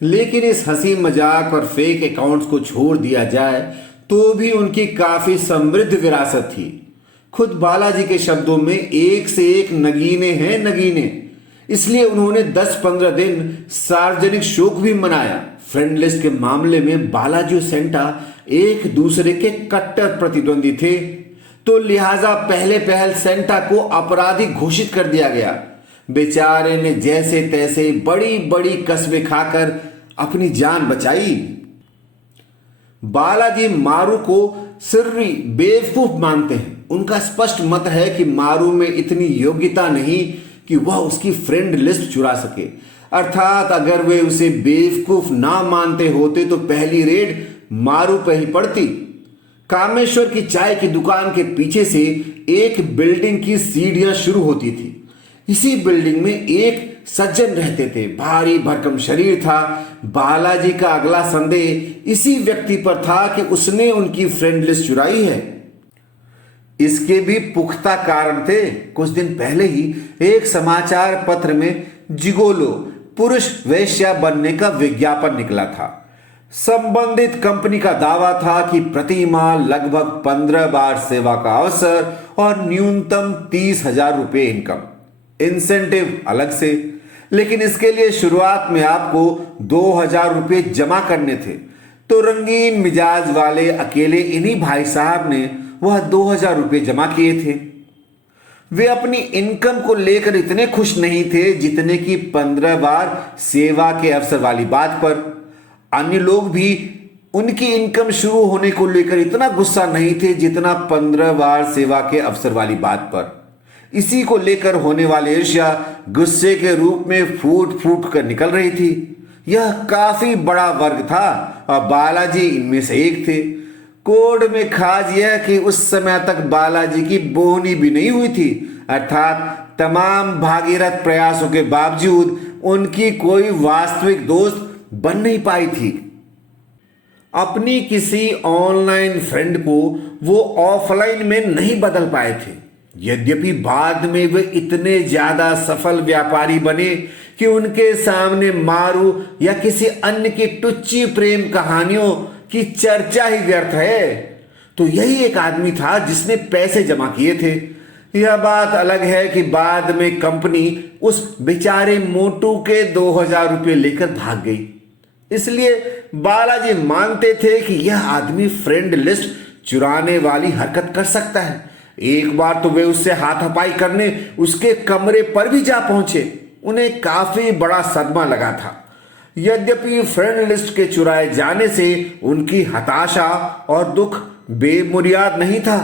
लेकिन इस हंसी मजाक और फेक अकाउंट्स को छोड़ दिया जाए तो भी उनकी काफी समृद्ध विरासत थी। खुद बालाजी के शब्दों में एक से एक नगीने हैं नगीने। इसलिए उन्होंने 10-15 दिन सार्वजनिक शोक भी मनाया। फ्रेंड लिस्ट के मामले में बालाजी और सेंटा एक दूसरे के कट्टर प्रतिद्वंदी थे, तो लिहाजा पहले पहल सेंटा को अपराधी घोषित कर दिया गया। बेचारे ने जैसे तैसे बड़ी बड़ी कस्में खाकर अपनी जान बचाई। बालाजी मारू को सिर्री बेवकूफ मानते हैं। उनका स्पष्ट मत है कि मारू में इतनी योग्यता नहीं कि वह उसकी फ्रेंड लिस्ट चुरा सके। अर्थात अगर वे उसे बेवकूफ ना मानते होते तो पहली रेड मारू पर ही पड़ती। कामेश्वर की चाय की दुकान के पीछे से एक बिल्डिंग की सीढ़ियां शुरू होती थी। इसी बिल्डिंग में एक सज्जन रहते थे, भारी भरकम शरीर था। बालाजी का अगला संदेह इसी व्यक्ति पर था कि उसने उनकी फ्रेंड लिस्ट चुराई है। इसके भी पुख्ता कारण थे। कुछ दिन पहले ही एक समाचार पत्र में जिगोलो पुरुष वेश्या बनने का विज्ञापन निकला था। संबंधित कंपनी का दावा था कि प्रति माह लगभग 15 बार सेवा का अवसर और न्यूनतम 30,000 रुपये इनकम, इंसेंटिव अलग से। लेकिन इसके लिए शुरुआत में आपको 2,000 रुपये जमा करने थे। तो रंगीन मिजाज वाले अकेले इन्हीं भाई साहब ने वह 2,000 रुपये जमा किए थे। वे अपनी इनकम को लेकर इतने खुश नहीं थे जितने कि 15 बार सेवा के अवसर वाली बात पर। अन्य लोग भी उनकी इनकम शुरू होने को लेकर इतना गुस्सा नहीं थे जितना 15 बार सेवा के अवसर वाली बात पर। इसी को लेकर होने वाली ईर्ष्या गुस्से के रूप में फूट फूट कर निकल रही थी। यह काफी बड़ा वर्ग था और बालाजी इनमें से एक थे। कोड में खास यह कि उस समय तक बालाजी की बोहनी भी नहीं हुई थी, अर्थात तमाम भागीरथ प्रयासों के बावजूद उनकी कोई वास्तविक दोस्त बन नहीं पाई थी। अपनी किसी ऑनलाइन फ्रेंड को वो ऑफलाइन में नहीं बदल पाए थे। यद्यपि बाद में वे इतने ज्यादा सफल व्यापारी बने कि उनके सामने मारू या किसी अन्य की टुच्ची प्रेम कहानियों की चर्चा ही व्यर्थ है। तो यही एक आदमी था जिसने पैसे जमा किए थे। यह बात अलग है कि बाद में कंपनी उस बेचारे मोटू के 2,000 रुपये लेकर भाग गई। इसलिए बालाजी मानते थे कि यह आदमी फ्रेंड लिस्ट चुराने वाली हरकत कर सकता है। एक बार तो वे उससे हाथापाई करने उसके कमरे पर भी जा पहुंचे। उन्हें काफी बड़ा सदमा लगा था। यद्यपि फ्रेंड लिस्ट के चुराए जाने से उनकी हताशा और दुख बेबुनियाद नहीं था।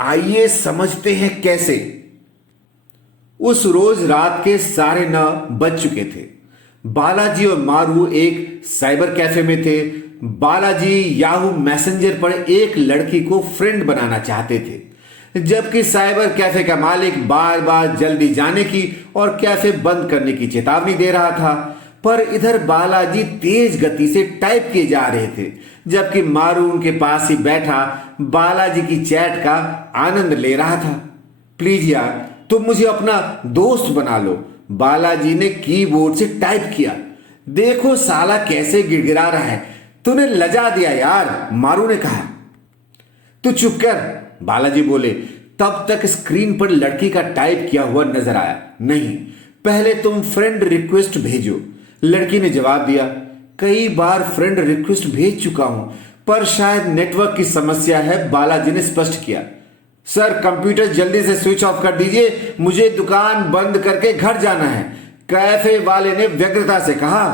आइए समझते हैं कैसे। उस रोज रात के 9:30 बज चुके थे। बालाजी और मारू एक साइबर कैफे में थे। बालाजी याहू मैसेंजर पर एक लड़की को फ्रेंड बनाना चाहते थे, जबकि साइबर कैफे का मालिक बार बार जल्दी जाने की और कैफे बंद करने की चेतावनी दे रहा था। पर इधर बालाजी तेज गति से टाइप किए जा रहे थे, जबकि मारू उनके पास ही बैठा बालाजी की चैट का आनंद ले रहा था। प्लीज यार, तुम मुझे अपना दोस्त बना लो, बालाजी ने कीबोर्ड से टाइप किया। देखो साला कैसे गिड़गिड़ा रहा है, तूने लजा दिया यार, मारू ने कहा। तू चुप कर, बालाजी बोले। तब तक स्क्रीन पर लड़की का टाइप किया हुआ नजर आया। नहीं, पहले तुम फ्रेंड रिक्वेस्ट भेजो, लड़की ने जवाब दिया। कई बार फ्रेंड रिक्वेस्ट भेज चुका हूं, पर शायद नेटवर्क की समस्या है, बालाजी ने स्पष्ट किया। सर, कंप्यूटर जल्दी से स्विच ऑफ कर दीजिए, मुझे दुकान बंद करके घर जाना है, कैफे वाले ने व्यग्रता से कहा।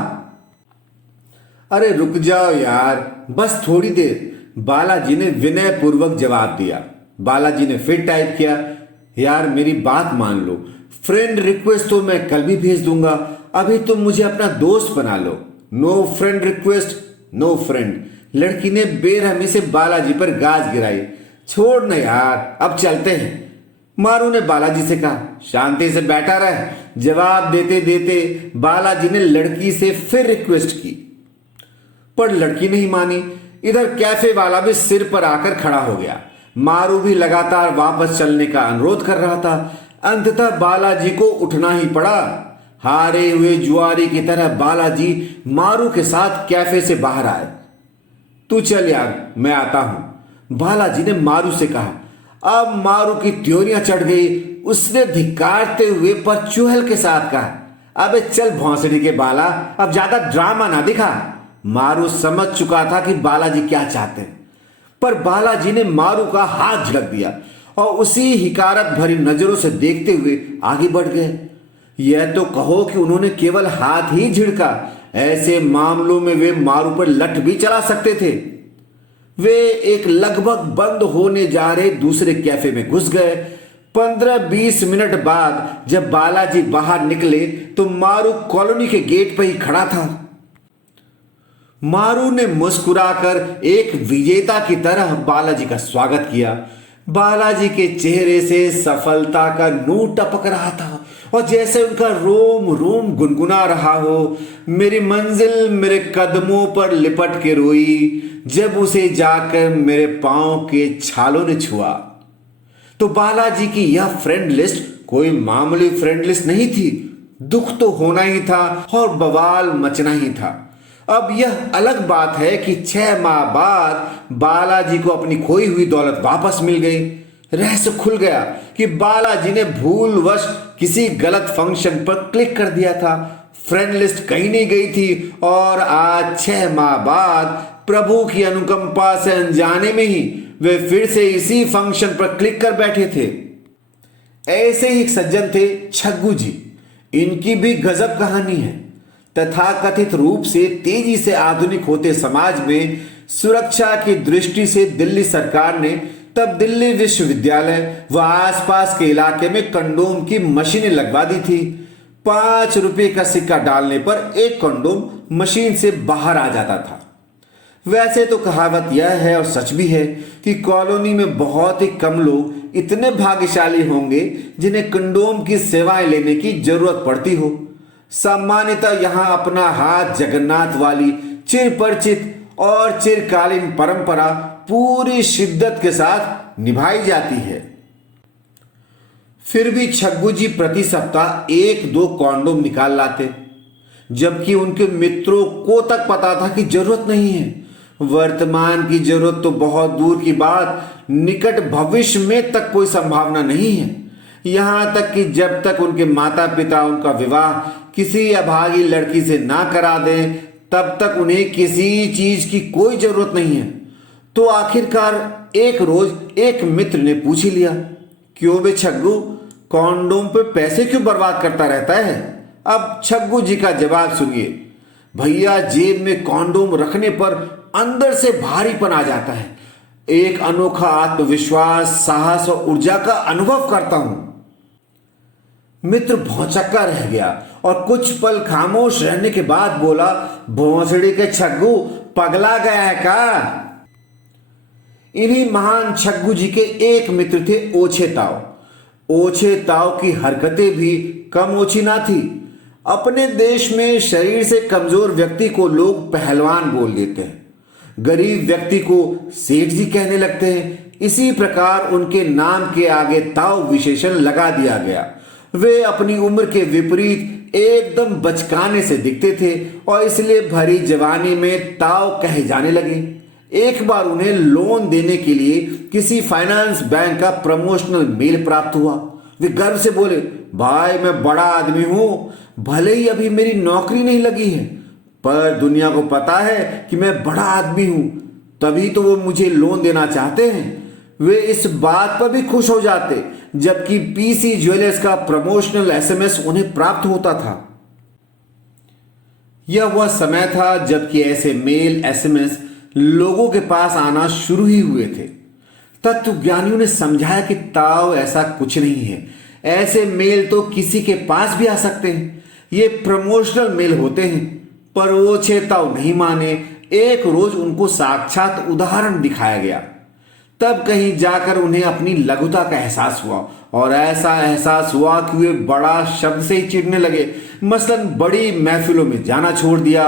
अरे रुक जाओ यार, बस थोड़ी देर, बालाजी ने विनय पूर्वक जवाब दिया। बालाजी ने फिर टाइप किया। यार मेरी बात मान लो, फ्रेंड रिक्वेस्ट तो मैं कल भी भेज दूंगा, अभी तुम मुझे अपना दोस्त बना लो। No friend request, no friend. लड़की ने बेरहमी से बालाजी पर गाज गिराई। छोड़ न यार, अब चलते हैं, मारू ने बालाजी से कहा। शांति से बैठा रहे, जवाब देते देते बालाजी ने लड़की से फिर रिक्वेस्ट की, पर लड़की नहीं मानी। इधर कैफे वाला भी सिर पर आकर खड़ा हो गया। मारू भी लगातार वापस चलने का अनुरोध कर रहा था। अंततः बालाजी को उठना ही पड़ा। हारे हुए जुआरी की तरह बालाजी मारू के साथ कैफे से बाहर आए। तू चल यार, मैं आता हूं, बालाजी ने मारू से कहा। अब मारू की त्योरियां चढ़ गई। उसने धिक्कारते हुए पर चुहल के साथ कहा, अबे चल भौंसड़ी के बाला, अब ज्यादा ड्रामा ना दिखा। मारू समझ चुका था कि बालाजी क्या चाहते हैं, पर बालाजी ने मारू का हाथ झड़क दिया और उसी हिकारत भरी नजरों से देखते हुए आगे बढ़ गए। यह तो कहो कि उन्होंने केवल हाथ ही झिड़का, ऐसे मामलों में वे मारू पर लठ भी चला सकते थे। वे एक लगभग बंद होने जा रहे दूसरे कैफे में घुस गए। 15-20 मिनट बाद जब बालाजी बाहर निकले तो मारू कॉलोनी के गेट पर ही खड़ा था। मारू ने मुस्कुराकर एक विजेता की तरह बालाजी का स्वागत किया। बालाजी के चेहरे से सफलता का नूर टपक रहा था और जैसे उनका रोम रोम गुनगुना रहा हो। मेरी मंजिल मेरे कदमों पर लिपट के रोई जब उसे जाकर मेरे पांव के छालों ने छुआ। तो बालाजी की यह फ्रेंड लिस्ट कोई मामूली फ्रेंड लिस्ट नहीं थी। दुख तो होना ही था और बवाल मचना ही था। अब यह अलग बात है कि 6 माह बाद बालाजी को अपनी खोई हुई दौलत वापस मिल गई। रहस्य खुल गया कि बालाजी ने भूलवश किसी गलत फंक्शन पर क्लिक कर दिया था। फ्रेंड लिस्ट कहीं नहीं गई थी और आज 6 माह बाद प्रभु की अनुकंपा से अनजाने में ही वे फिर से इसी फंक्शन पर क्लिक कर बैठे थे। ऐसे ही एक सज्जन थे छग्गू जी। इनकी भी गजब कहानी है। तथाकथित रूप से तेजी से आधुनिक होते समाज में सुरक्षा की दृष्टि से दिल्ली सरकार ने तब दिल्ली विश्वविद्यालय व आसपास के इलाके में कंडोम की मशीनें लगवा दी थी। 5 रुपए का सिक्का डालने पर एक कंडोम मशीन से बाहर आ जाता था। वैसे तो कहावत यह है और सच भी है कि कॉलोनी में बहुत ही कम लोग इतने भाग्यशाली होंगे जिन्हें कंडोम की सेवाएं लेने की जरूरत पड़ती हो। सामान्यतः यहां अपना हाथ जगन्नाथ वाली चिरपरिचित और चिरकालीन परंपरा पूरी शिद्दत के साथ निभाई जाती है। फिर भी छग्गू जी प्रति सप्ताह 1-2 कॉन्डोम निकाल लाते, जबकि उनके मित्रों को तक पता था कि जरूरत नहीं है। वर्तमान की जरूरत तो बहुत दूर की बात, निकट भविष्य में तक कोई संभावना नहीं है। यहां तक कि जब तक उनके माता पिता उनका विवाह किसी अभागी लड़की से ना करा दें तब तक उन्हें किसी चीज की कोई जरूरत नहीं है। तो आखिरकार एक रोज एक मित्र ने पूछ ही लिया, क्यों बे छग्गू, कॉन्डोम पे पैसे क्यों बर्बाद करता रहता है? अब छग्गू जी का जवाब सुनिए। भैया, जेब में कॉन्डोम रखने पर अंदर से भारीपन आ जाता है। एक अनोखा आत्मविश्वास, साहस और ऊर्जा का अनुभव करता हूं। मित्र भौचक्का रह गया और कुछ पल खामोश रहने के बाद बोला, भौंसड़ी के छग्गू, पगला गया है का? इन्हीं महान छग्गू जी के एक मित्र थे ओछे ताऊ। ओछे ताऊ की हरकतें भी कम ओछी ना थी। अपने देश में शरीर से कमजोर व्यक्ति को लोग पहलवान बोल देते हैं, गरीब व्यक्ति को सेठ जी कहने लगते हैं। इसी प्रकार उनके नाम के आगे ताऊ विशेषण लगा दिया गया। वे अपनी उम्र के विपरीत एकदम बचकाने से दिखते थे और इसलिए भरी जवानी में ताऊ कहे जाने लगे। एक बार उन्हें लोन देने के लिए किसी फाइनेंस बैंक का प्रमोशनल मेल प्राप्त हुआ। वे गर्व से बोले, भाई मैं बड़ा आदमी हूं, भले ही अभी मेरी नौकरी नहीं लगी है, पर दुनिया को पता है कि मैं बड़ा आदमी हूं, तभी तो वो मुझे लोन देना चाहते हैं। वे इस बात पर भी खुश हो जाते जबकि पीसी ज्वेलर्स का प्रमोशनल एसएमएस उन्हें प्राप्त होता था। यह वह समय था जबकि ऐसे मेल एसएमएस लोगों के पास आना शुरू ही हुए थे। तत्वज्ञानियों ने समझाया कि ताऊ ऐसा कुछ नहीं है, ऐसे मेल तो किसी के पास भी आ सकते हैं, ये प्रमोशनल मेल होते हैं। पर वो ताऊ नहीं माने। एक रोज उनको साक्षात उदाहरण दिखाया गया, तब कहीं जाकर उन्हें अपनी लघुता का एहसास हुआ और ऐसा एहसास हुआ कि वे बड़ा शब्द से ही चिढ़ने लगे। मसलन बड़ी महफिलों में जाना छोड़ दिया,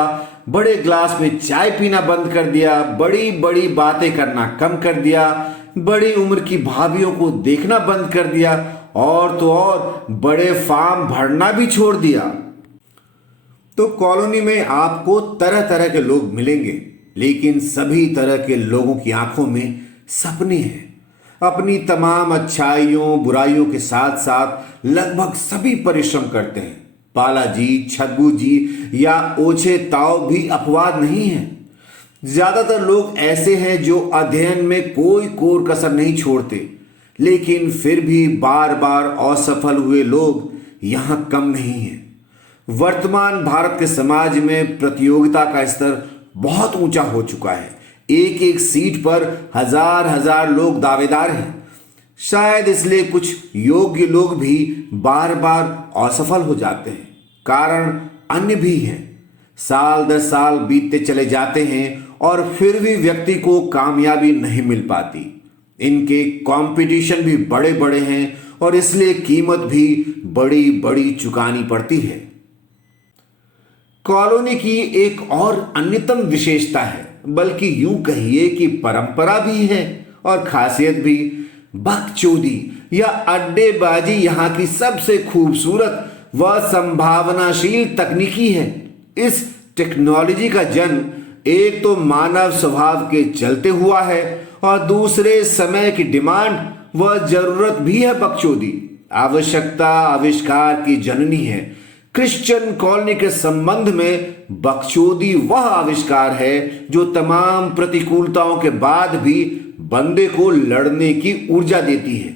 बड़े ग्लास में चाय पीना बंद कर दिया, बड़ी बड़ी बातें करना कम कर दिया, बड़ी उम्र की भाभियों को देखना बंद कर दिया और तो और बड़े फार्म भरना भी छोड़ दिया। तो कॉलोनी में आपको तरह तरह के लोग मिलेंगे, लेकिन सभी तरह के लोगों की आंखों में सपने हैं। अपनी तमाम अच्छाइयों बुराइयों के साथ साथ लगभग सभी परिश्रम करते हैं। बालाजी, छग्गू जी या ओछे ताऊ भी अपवाद नहीं है। ज्यादातर लोग ऐसे हैं जो अध्ययन में कोई कोर कसर नहीं छोड़ते, लेकिन फिर भी बार बार असफल हुए लोग यहां कम नहीं हैं। वर्तमान भारत के समाज में प्रतियोगिता का स्तर बहुत ऊंचा हो चुका है। एक एक सीट पर हजार हजार लोग दावेदार हैं। शायद इसलिए कुछ योग्य लोग भी बार बार असफल हो जाते हैं। कारण अन्य भी हैं। साल दर साल बीतते चले जाते हैं और फिर भी व्यक्ति को कामयाबी नहीं मिल पाती। इनके कंपटीशन भी बड़े बड़े हैं और इसलिए कीमत भी बड़ी बड़ी चुकानी पड़ती है। कॉलोनी की एक और अन्यतम विशेषता है, बल्कि यूं कहिए कि परंपरा भी है और खासियत भी। बकचोदी या अड्डेबाजी यहाँ की सबसे खूबसूरत व संभावनाशील तकनीकी है। इस टेक्नोलॉजी का जन्म एक तो मानव स्वभाव के चलते हुआ है और दूसरे समय की डिमांड व जरूरत भी है। बकचोदी आवश्यकता आविष्कार की जननी है। क्रिश्चियन कॉलोनी के संबंध में बकचोदी वह आविष्कार है जो तमाम प्रतिकूलताओं के बाद भी बंदे को लड़ने की ऊर्जा देती है।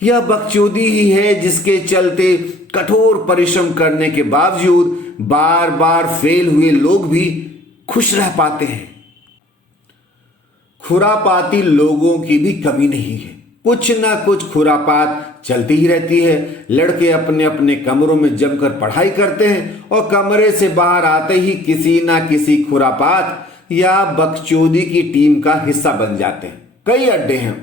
यह बकचोदी ही है जिसके चलते कठोर परिश्रम करने के बावजूद बार बार फेल हुए लोग भी खुश रह पाते हैं। खुरापाती लोगों की भी कमी नहीं है। कुछ ना कुछ खुरापात चलती ही रहती है। लड़के अपने अपने कमरों में जमकर पढ़ाई करते हैं और कमरे से बाहर आते ही किसी ना किसी खुरापात या बकचोदी की टीम का हिस्सा बन जाते हैं। कई अड्डे हैं।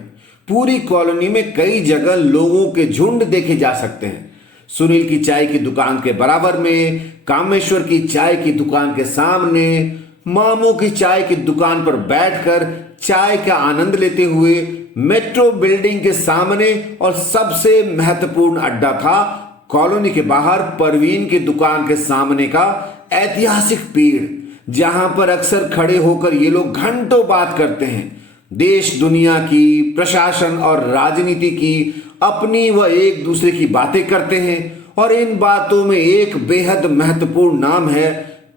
पूरी कॉलोनी में कई जगह लोगों के झुंड देखे जा सकते हैं। सुनील की चाय की दुकान के बराबर में, कामेश्वर की चाय की दुकान के सामने, मामू की चाय की दुकान पर बैठकर चाय का आनंद लेते हुए, मेट्रो बिल्डिंग के सामने, और सबसे महत्वपूर्ण अड्डा था कॉलोनी के बाहर परवीन की दुकान के सामने का ऐतिहासिक पेड़, जहां पर अक्सर खड़े होकर ये लोग घंटों बात करते हैं। देश दुनिया की, प्रशासन और राजनीति की, अपनी व एक दूसरे की बातें करते हैं। और इन बातों में एक बेहद महत्वपूर्ण नाम है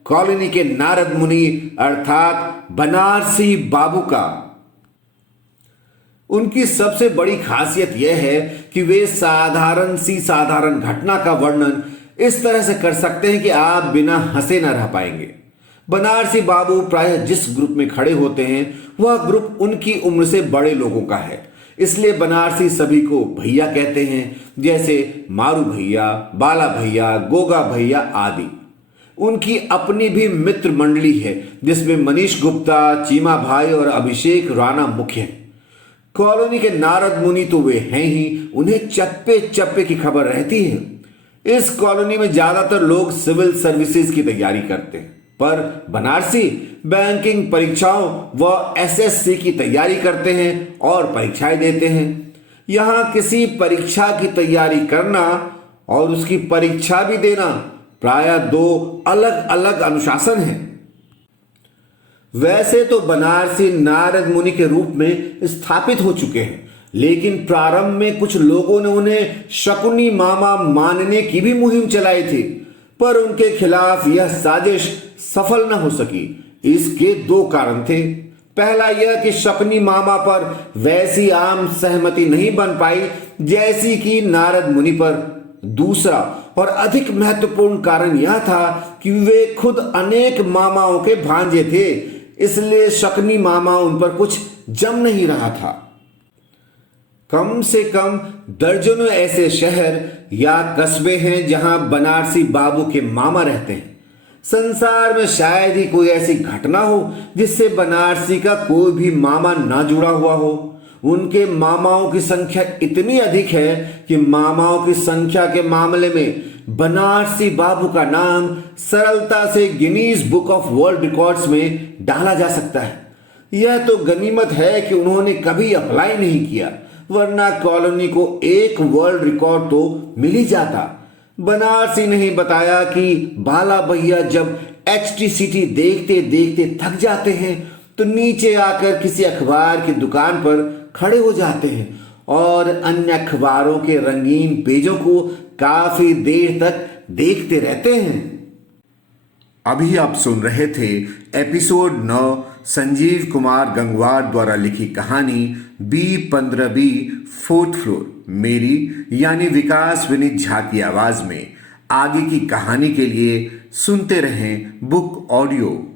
कॉलोनी के नारद मुनि अर्थात बनारसी बाबू का। उनकी सबसे बड़ी खासियत यह है कि वे साधारण घटना का वर्णन इस तरह से कर सकते हैं कि आप बिना हंसे न रह पाएंगे। बनारसी बाबू प्रायः जिस ग्रुप में खड़े होते हैं वह ग्रुप उनकी उम्र से बड़े लोगों का है, इसलिए बनारसी सभी को भैया कहते हैं, जैसे मारू भैया, बाला भैया, गोगा भैया आदि। उनकी अपनी भी मित्र मंडली है जिसमें मनीष गुप्ता, चीमा भाई और अभिषेक राणा मुख्य हैं। कॉलोनी के नारद मुनि तो वे हैं ही, उन्हें चप्पे चप्पे की खबर रहती है। इस कॉलोनी में ज्यादातर लोग सिविल सर्विसेज की तैयारी करते हैं, पर बनारसी बैंकिंग परीक्षाओं व एसएससी की तैयारी करते हैं और परीक्षाएं देते हैं। यहां किसी परीक्षा की तैयारी करना और उसकी परीक्षा भी देना प्रायः दो अलग अलग अनुशासन हैं। वैसे तो बनारसी नारद मुनि के रूप में स्थापित हो चुके हैं, लेकिन प्रारंभ में कुछ लोगों ने उन्हें शकुनी मामा मानने की भी मुहिम चलाई थी, पर उनके खिलाफ यह साजिश सफल न हो सकी। इसके दो कारण थे। पहला यह कि शकुनी मामा पर वैसी आम सहमति नहीं बन पाई जैसी कि नारद मुनि पर। दूसरा और अधिक महत्वपूर्ण कारण यह था कि वे खुद अनेक मामाओं के भांजे थे, इसलिए शकुनी मामा उन पर कुछ जम नहीं रहा था। कम से कम दर्जनों ऐसे शहर या कस्बे हैं जहां बनारसी बाबू के मामा रहते हैं। संसार में शायद ही कोई ऐसी घटना हो जिससे बनारसी का कोई भी मामा ना जुड़ा हुआ हो। उनके मामाओं की संख्या इतनी अधिक है कि मामाओं की संख्या के मामले में बनारसी बाबू का नाम सरलता से Guinness book of world records में डाला जा सकता है। यह तो गनीमत है कि उन्होंने कभी अप्लाई नहीं किया, वरना कॉलोनी को एक वर्ल्ड रिकॉर्ड तो मिल ही जाता। बनारसी नहीं बताया कि बाला भैया जब HT देखते देखते थक जाते हैं तो नीचे आकर किसी अखबार की दुकान पर खड़े हो जाते हैं और अन्य अखबारों के रंगीन पेजों को काफी देर तक देखते रहते हैं। अभी आप सुन रहे थे एपिसोड 9 संजीव कुमार गंगवार द्वारा लिखी कहानी B15B 4th फ्लोर मेरी यानी विकास विनीत झा की आवाज में। आगे की कहानी के लिए सुनते रहें बुक ऑडियो।